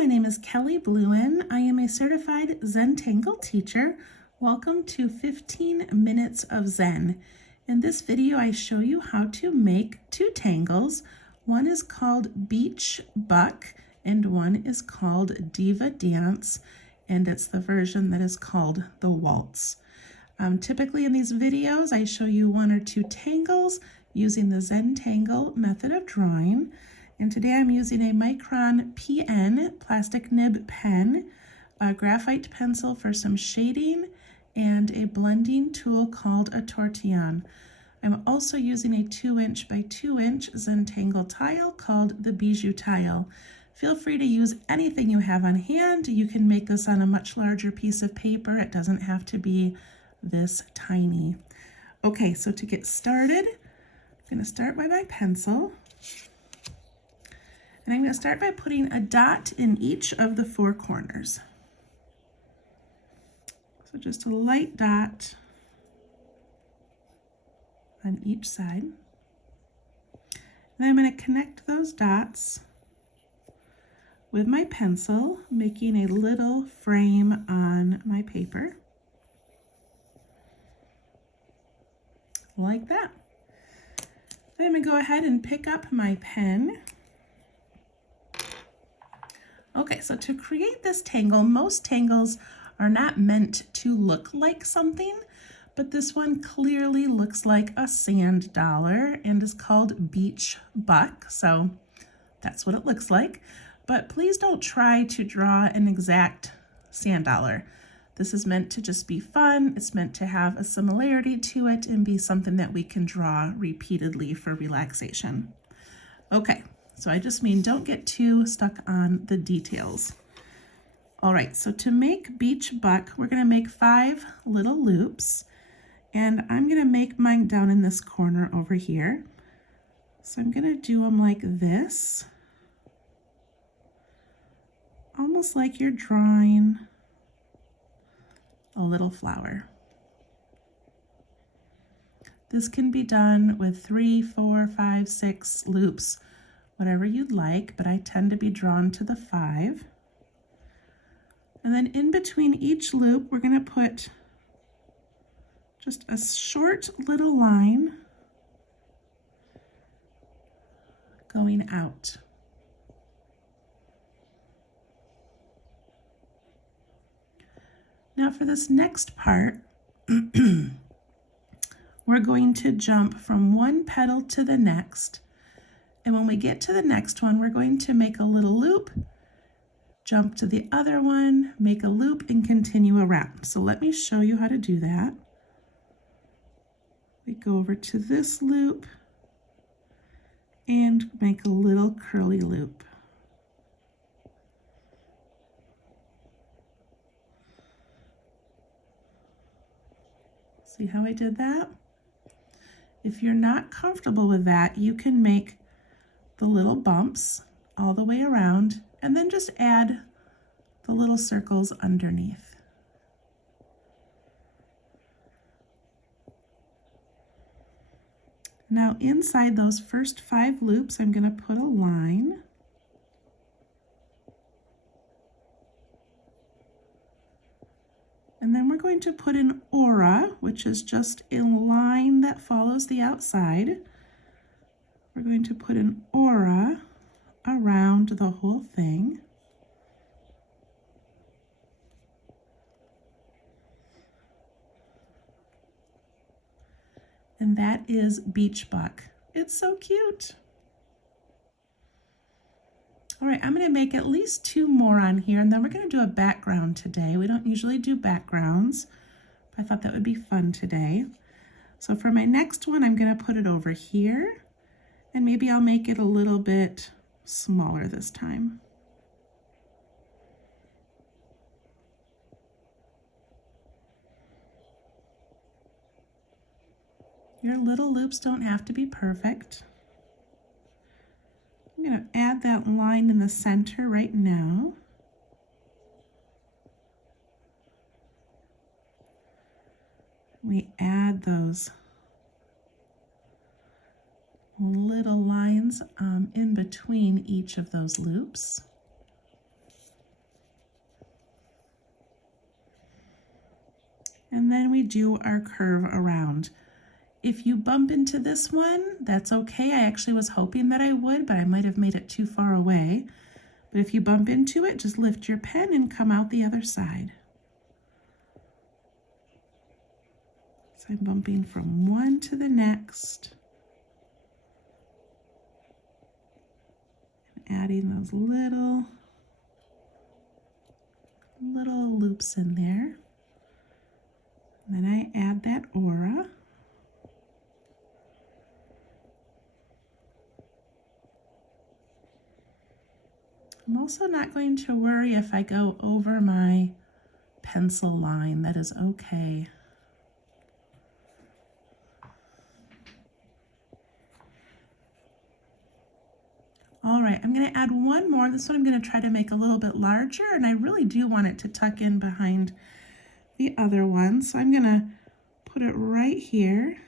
my name is Kelly Bluen. I am a certified Zentangle teacher. Welcome to 15 Minutes of Zen. In this video, I show you how to make two tangles. One is called Beach Buck and one is called Diva Dance, and it's the version that is called the Waltz. Typically in these videos, I show you one or two tangles using the Zentangle method of drawing. And today I'm using a Micron PN plastic nib pen, a graphite pencil for some shading, and a blending tool called a tortillion. I'm also using a 2" by 2" Zentangle tile called the Bijou tile. Feel free to use anything you have on hand. You can make this on a much larger piece of paper. It doesn't have to be this tiny. Okay, so to get started, I'm going to start by my pencil. And I'm going to start by putting a dot in each of the four corners. So just a light dot on each side. And I'm going to connect those dots with my pencil, making a little frame on my paper. Like that. Then I'm going to go ahead and pick up my pen. Okay, so to create this tangle, most tangles are not meant to look like something, but this one clearly looks like a sand dollar and is called Beach Buck, so that's what it looks like. But please don't try to draw an exact sand dollar. This is meant to just be fun. It's meant to have a similarity to it and be something that we can draw repeatedly for relaxation. Okay. So I just mean don't get too stuck on the details. All right, so to make Beach Buck, we're going to make 5 little loops, and I'm going to make mine down in this corner over here. So I'm going to do them like this, almost like you're drawing a little flower. This can be done with 3, 4, 5, 6 loops, whatever you'd like, but I tend to be drawn to the 5. And then in between each loop, we're going to put just a short little line going out. Now for this next part, we're going to jump from one petal to the next. And when we get to the next one, we're going to make a little loop, jump to the other one, make a loop, and continue around. So let me show you how to do that. We go over to this loop and make a little curly loop. See how I did that? If you're not comfortable with that, you can make the little bumps all the way around and then just add the little circles underneath. Now inside those first 5 loops, I'm going to put a line. And then we're going to put an aura, which is just a line that follows the outside. We're going to put an aura around the whole thing. And that is Beach Buck. It's so cute. All right, I'm going to make at least 2 more on here, and then we're going to do a background today. We don't usually do backgrounds, but I thought that would be fun today. So for my next one, I'm going to put it over here. And maybe I'll make it a little bit smaller this time. Your little loops don't have to be perfect. I'm going to add that line in the center right now. We add those little lines in between each of those loops. And then we do our curve around. If you bump into this one, that's okay. I actually was hoping that I would, but I might have made it too far away. But if you bump into it, just lift your pen and come out the other side. So I'm bumping from one to the next. And adding those little loops in there. And then I add that aura. I'm also not going to worry if I go over my pencil line. That is okay. All right, I'm going to add one more. This one I'm going to try to make a little bit larger, and I really do want it to tuck in behind the other one. So I'm going to put it right here.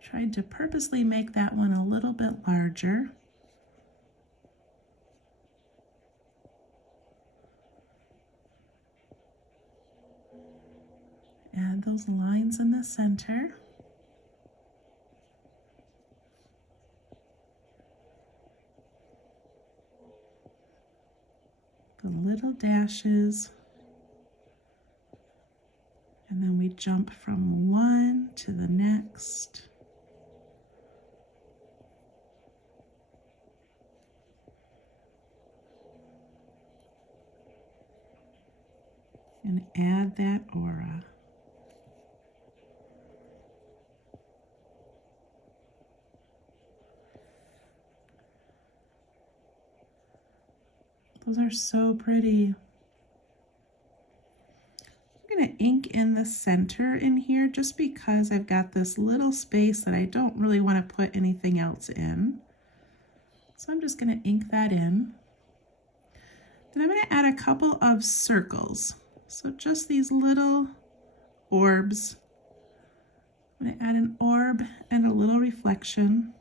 Tried to purposely make that one a little bit larger. Add those lines in the center. The little dashes. And then we jump from one to the next. And add that aura. Those are so pretty. I'm going to ink in the center in here just because I've got this little space that I don't really want to put anything else in. So I'm just going to ink that in. Then I'm going to add a couple of circles. So just these little orbs. I'm going to add an orb and a little reflection.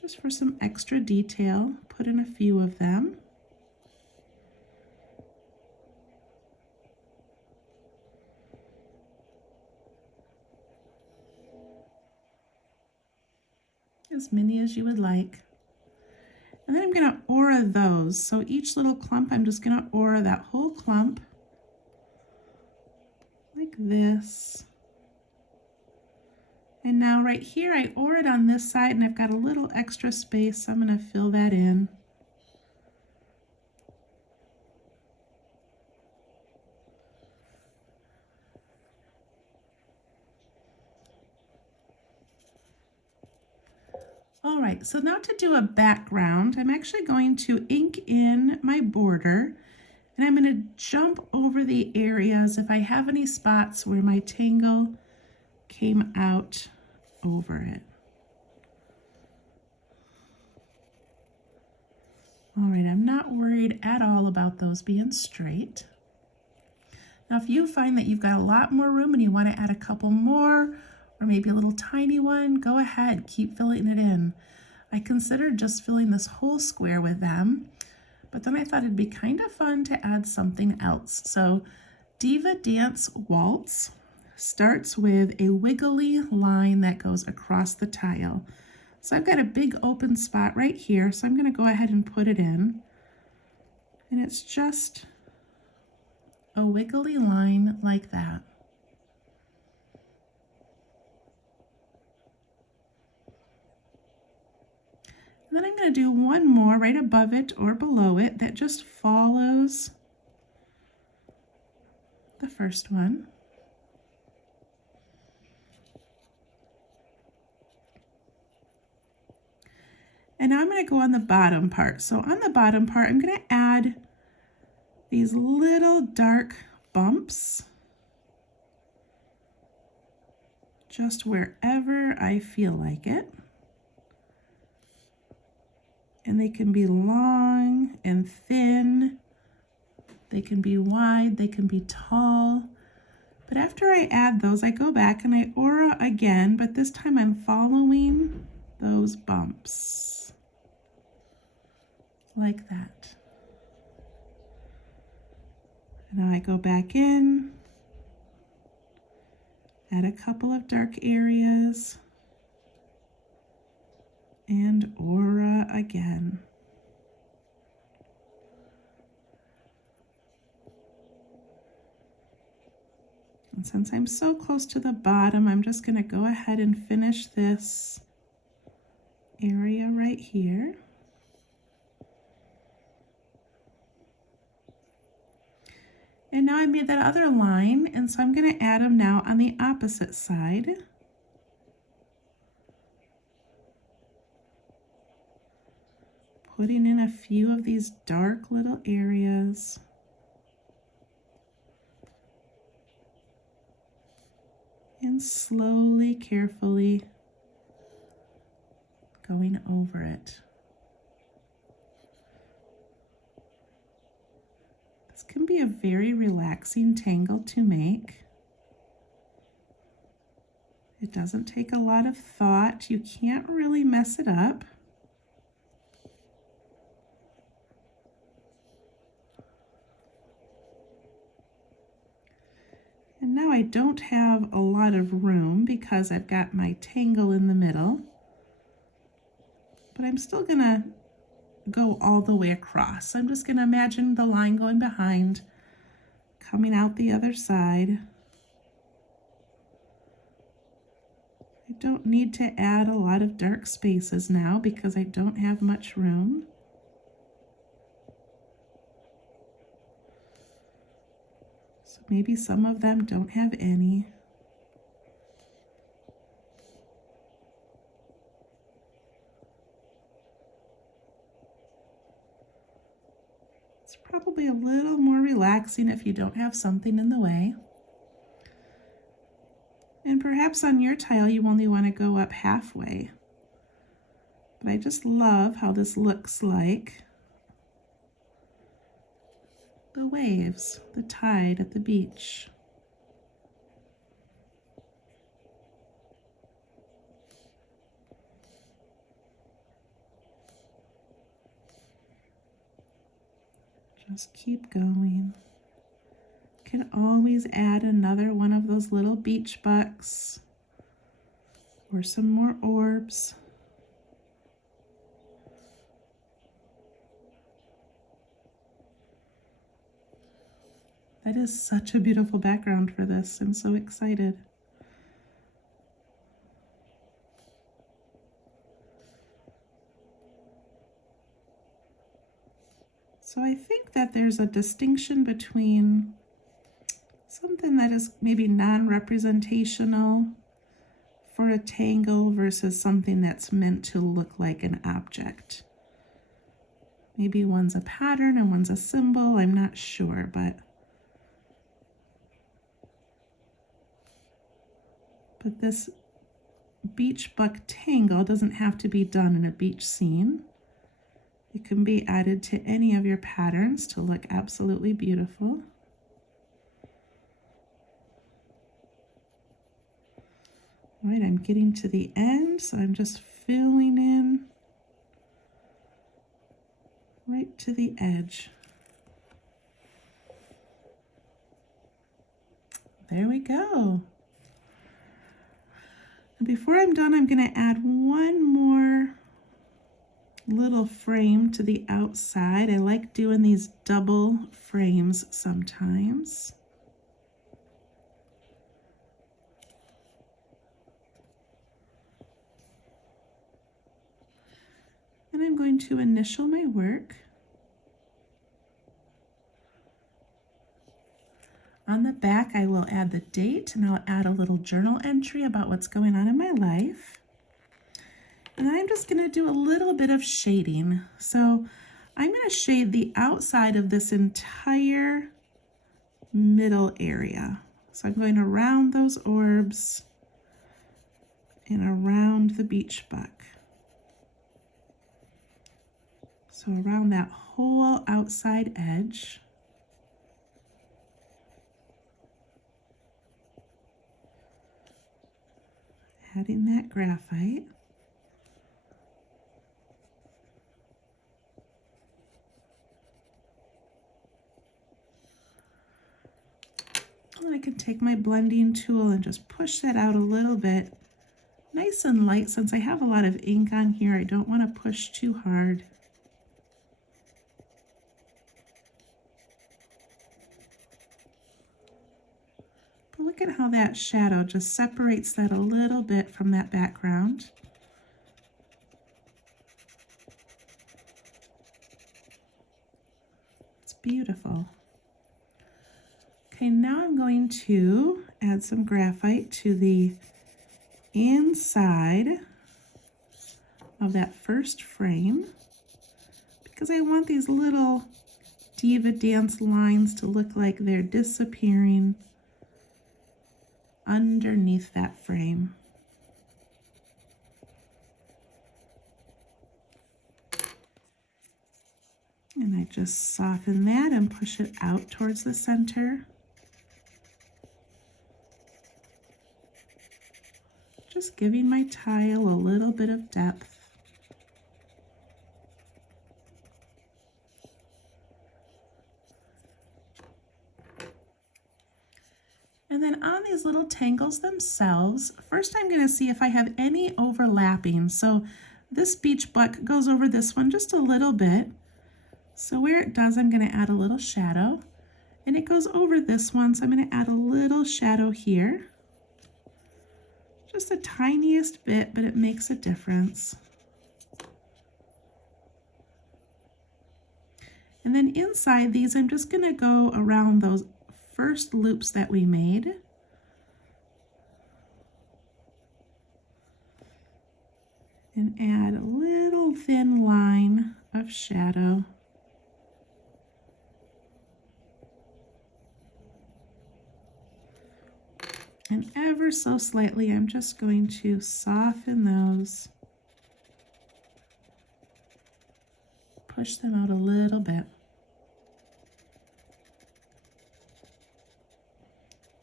Just for some extra detail, put in a few of them. As many as you would like. And then I'm going to aura those. So each little clump, I'm just going to aura that whole clump like this. And now right here, I auraed on this side and I've got a little extra space, so I'm going to fill that in. All right, so now to do a background, I'm actually going to ink in my border, and I'm going to jump over the areas if I have any spots where my tangle came out over it. All right, I'm not worried at all about those being straight. Now, if you find that you've got a lot more room and you want to add a couple more, or maybe a little tiny one, go ahead, keep filling it in. I considered just filling this whole square with them, but then I thought it'd be kind of fun to add something else. So Diva Dance Waltz starts with a wiggly line that goes across the tile. So I've got a big open spot right here, so I'm going to go ahead and put it in. And it's just a wiggly line like that. And then I'm going to do one more right above it or below it that just follows the first one. And now I'm going to go on the bottom part. So on the bottom part, I'm going to add these little dark bumps just wherever I feel like it. And they can be long and thin. They can be wide, they can be tall. But after I add those, I go back and I aura again, but this time I'm following those bumps like that. And now I go back in, add a couple of dark areas, and aura again. And since I'm so close to the bottom, I'm just going to go ahead and finish this area right here. And now I made that other line, and so I'm going to add them now on the opposite side. Putting in a few of these dark little areas. And slowly, carefully going over it. This can be a very relaxing tangle to make. It doesn't take a lot of thought. You can't really mess it up. And now I don't have a lot of room because I've got my tangle in the middle, but I'm still gonna go all the way across. I'm just gonna imagine the line going behind, coming out the other side. I don't need to add a lot of dark spaces now because I don't have much room. So maybe some of them don't have any. It's probably a little more relaxing if you don't have something in the way. And perhaps on your tile you only want to go up halfway. But I just love how this looks like the waves, the tide at the beach. Just keep going. Can always add another one of those little beach bucks or some more orbs. That is such a beautiful background for this. I'm so excited. So I think that there's a distinction between something that is maybe non-representational for a tangle versus something that's meant to look like an object. Maybe one's a pattern and one's a symbol, I'm not sure, but this beach buck tangle doesn't have to be done in a beach scene. It can be added to any of your patterns to look absolutely beautiful. All right, I'm getting to the end, so I'm just filling in right to the edge. There we go. Before I'm done, I'm going to add one more little frame to the outside. I like doing these double frames sometimes. And I'm going to initial my work. On the back, I will add the date, and I'll add a little journal entry about what's going on in my life. And then I'm just going to do a little bit of shading. So I'm going to shade the outside of this entire middle area. So I'm going around those orbs and around the beach buck. So around that whole outside edge. adding that graphite. And I can take my blending tool and just push that out a little bit. Nice and light. Since I have a lot of ink on here, I don't want to push too hard. But look at how that shadow just separates that a little bit from that background. It's beautiful. Okay, now I'm going to add some graphite to the inside of that first frame because I want these little Diva Dance lines to look like they're disappearing underneath that frame. And I just soften that and push it out towards the center. Just giving my tile a little bit of depth. And then on these little tangles themselves, first I'm going to see if I have any overlapping. So this beach buck goes over this one just a little bit. So where it does, I'm going to add a little shadow. And it goes over this one, so I'm going to add a little shadow here. Just the tiniest bit, but it makes a difference. And then inside these, I'm just going to go around those first loops that we made. And add a little thin line of shadow. And ever so slightly, I'm just going to soften those. Push them out a little bit.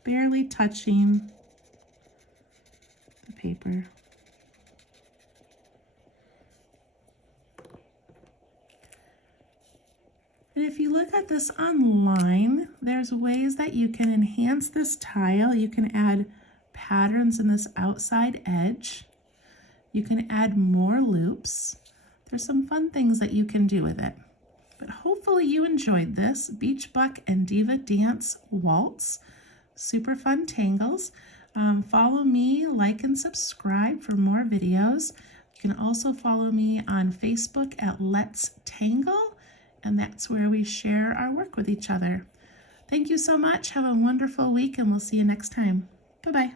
Barely touching the paper. And if you look at this online, there's ways that you can enhance this tile. You can add patterns in this outside edge. You can add more loops. There's some fun things that you can do with it. But hopefully you enjoyed this Beach Buck and Diva Dance Waltz. Super fun tangles. Follow me, like and subscribe for more videos. You can also follow me on Facebook at Let's Tangle. And that's where we share our work with each other. Thank you so much. Have a wonderful week, and we'll see you next time. Bye-bye.